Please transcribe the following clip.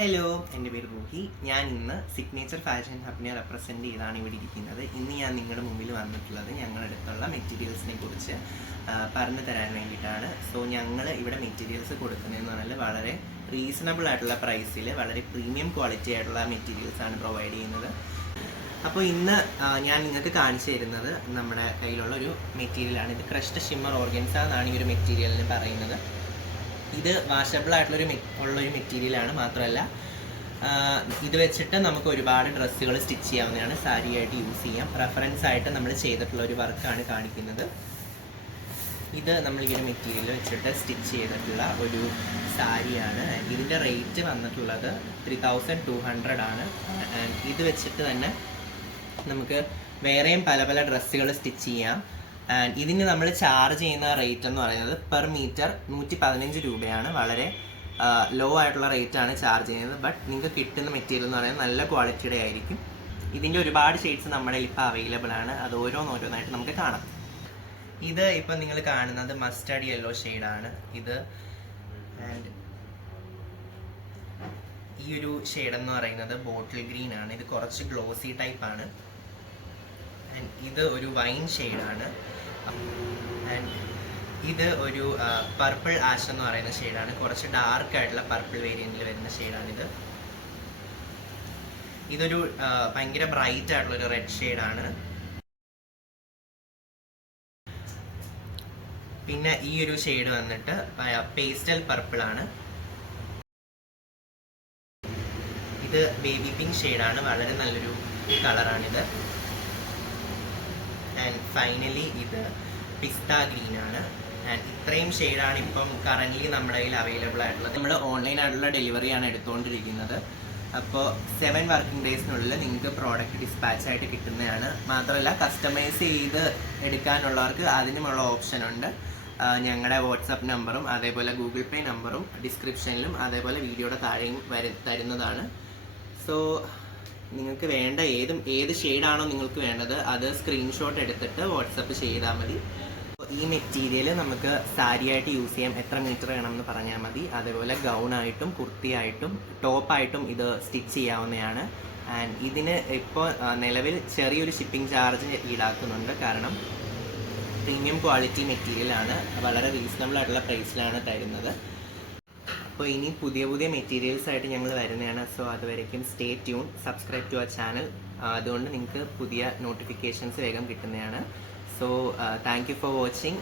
Hello, എൻ്റെ പേര് റൂഹി. ഞാൻ ഇന്ന് സിഗ്നേച്ചർ ഫാഷൻ ഹബിനെ റെപ്രസെൻ്റ് ചെയ്താണ് ഇവിടെ ഇരിക്കുന്നത്. ഇന്ന് ഞാൻ നിങ്ങളുടെ മുമ്പിൽ വന്നിട്ടുള്ളത് ഞങ്ങളുടെ അടുത്തുള്ള മെറ്റീരിയൽസിനെ കുറിച്ച് പറഞ്ഞു തരാൻ വേണ്ടിയിട്ടാണ്. സോ ഞങ്ങൾ ഇവിടെ മെറ്റീരിയൽസ് കൊടുക്കുന്നതെന്ന് പറഞ്ഞാൽ വളരെ റീസണബിൾ ആയിട്ടുള്ള പ്രൈസിൽ വളരെ പ്രീമിയം ക്വാളിറ്റി ആയിട്ടുള്ള മെറ്റീരിയൽസാണ് പ്രൊവൈഡ് ചെയ്യുന്നത്. അപ്പോൾ ഇന്ന് ഞാൻ നിങ്ങൾക്ക് കാണിച്ചു തരുന്നത് നമ്മുടെ കയ്യിലുള്ള ഒരു മെറ്റീരിയലാണ്. ഇത് ക്രഷ്ഡ് ഷിമ്മർ ഓർഗൻസ എന്നാണ് ഈ ഒരു മെറ്റീരിയലിന് പറയുന്നത്. ഇത് വാഷബിൾ ആയിട്ടുള്ളൊരു മെറ്റീരിയലാണ്. മാത്രമല്ല ഇത് വെച്ചിട്ട് നമുക്ക് ഒരുപാട് ഡ്രസ്സുകൾ സ്റ്റിച്ച് ചെയ്യാവുന്നതാണ്. സാരിയായിട്ട് യൂസ് ചെയ്യാം. റെഫറൻസ് ആയിട്ട് നമ്മൾ ചെയ്തിട്ടുള്ള ഒരു വർക്കാണ് കാണിക്കുന്നത്. ഇത് നമ്മൾ ഈ ഒരു മെറ്റീരിയൽ വെച്ചിട്ട് സ്റ്റിച്ച് ചെയ്തിട്ടുള്ള ഒരു സാരിയാണ്. ഇതിൻ്റെ റേറ്റ് വന്നിട്ടുള്ളത് 3200 ആണ്. ഇത് വെച്ചിട്ട് തന്നെ നമുക്ക് വേറെയും പല പല ഡ്രസ്സുകൾ സ്റ്റിച്ച് ചെയ്യാം. ആൻഡ് ഇതിന് നമ്മൾ ചാർജ് ചെയ്യുന്ന റേറ്റ് എന്ന് പറയുന്നത് പെർ മീറ്റർ 115 രൂപയാണ്. വളരെ ലോ ആയിട്ടുള്ള റേറ്റാണ് ചാർജ് ചെയ്യുന്നത്. ബട്ട് നിങ്ങൾക്ക് കിട്ടുന്ന മെറ്റീരിയൽ എന്ന് പറയുന്നത് നല്ല ക്വാളിറ്റിയുടെ ആയിരിക്കും. ഇതിൻ്റെ ഒരുപാട് ഷെയ്ഡ്സ് നമ്മുടെ ഇപ്പോൾ അവൈലബിൾ ആണ്. അത് ഓരോന്നോരോന്നായിട്ട് നമുക്ക് കാണാം. ഇത് ഇപ്പം നിങ്ങൾ കാണുന്നത് മസ്റ്റർഡ് യെല്ലോ ഷെയ്ഡാണ്. ഇത് ആൻഡ് ഈ ഒരു ഷെയ്ഡ് എന്ന് പറയുന്നത് ബോട്ടിൽ ഗ്രീൻ ആണ്. ഇത് കുറച്ച് ഗ്ലോസി ടൈപ്പാണ്. ആൻഡ് ഇത് ഒരു വൈൻ ഷെയ്ഡാണ്. ആൻഡ് ഇത് ഒരു പർപ്പിൾ ആഷ് എന്ന് പറയുന്ന ഷെയ്ഡാണ്. കുറച്ച് ഡാർക്ക് ആയിട്ടുള്ള പർപ്പിൾ വേരിയൻറ്റിൽ വരുന്ന ഷെയ്ഡാണിത്. ഇതൊരു ഭയങ്കര ബ്രൈറ്റ് ആയിട്ടുള്ളൊരു റെഡ് ഷെയ്ഡാണ്. പിന്നെ ഈ ഒരു ഷെയ്ഡ് വന്നിട്ട് പേസ്റ്റൽ പർപ്പിൾ ആണ്. ഇത് ബേബി പിങ്ക് ഷെയ്ഡാണ്. വളരെ നല്ലൊരു കളറാണിത്. ആൻഡ് ഫൈനലി ഇത് പിസ്ത ഗ്രീൻ ആണ്. ആൻഡ് ഇത്രയും ഷെയ്ഡാണ് ഇപ്പം കറൻ്റ്ലി നമ്മുടെ കയ്യിൽ അവൈലബിൾ ആയിട്ടുള്ളത്. നമ്മൾ ഓൺലൈനായിട്ടുള്ള ഡെലിവറിയാണ് എടുത്തുകൊണ്ടിരിക്കുന്നത്. അപ്പോൾ 7 വർക്കിംഗ് ഡേയ്സിനുള്ളിൽ നിങ്ങൾക്ക് പ്രോഡക്റ്റ് ഡിസ്പാച്ച് ആയിട്ട് കിട്ടുന്നതാണ്. മാത്രമല്ല കസ്റ്റമൈസ് ചെയ്ത് എടുക്കാനുള്ളവർക്ക് അതിനുമുള്ള ഓപ്ഷൻ ഉണ്ട്. ഞങ്ങളുടെ വാട്സപ്പ് നമ്പറും അതേപോലെ ഗൂഗിൾ പേ നമ്പറും ഡിസ്ക്രിപ്ഷനിലും അതേപോലെ വീഡിയോയുടെ താഴെയും തരുന്നതാണ്. സോ നിങ്ങൾക്ക് വേണ്ട ഏത് ഷെയ്ഡാണോ നിങ്ങൾക്ക് വേണ്ടത് അത് സ്ക്രീൻഷോട്ട് എടുത്തിട്ട് വാട്സപ്പ് ചെയ്താൽ മതി. ഈ മെറ്റീരിയൽ നമുക്ക് സാരിയായിട്ട് യൂസ് ചെയ്യാം. എത്ര മീറ്റർ വേണമെന്ന് പറഞ്ഞാൽ മതി. അതേപോലെ ഗൗണായിട്ടും കുർത്തിയായിട്ടും ടോപ്പായിട്ടും ഇത് സ്റ്റിച്ച് ചെയ്യാവുന്നതാണ്. ആൻഡ് ഇതിന് ഇപ്പോൾ നിലവിൽ ചെറിയൊരു ഷിപ്പിംഗ് ചാർജ് ഈടാക്കുന്നുണ്ട്. കാരണം പ്രീമിയം ക്വാളിറ്റി മെറ്റീരിയലാണ്. വളരെ റീസണബിൾ ആയിട്ടുള്ള പ്രൈസിലാണ് തരുന്നത്. അപ്പോൾ ഇനി പുതിയ മെറ്റീരിയൽസ് ആയിട്ട് ഞങ്ങൾ വരുന്നതാണ്. സോ അതുവരേക്കും stay tune, subscribe to our channel. അതുകൊണ്ട് നിങ്ങൾക്ക് പുതിയ നോട്ടിഫിക്കേഷൻസ് വേഗം കിട്ടുന്നതാണ്. So thank you for watching.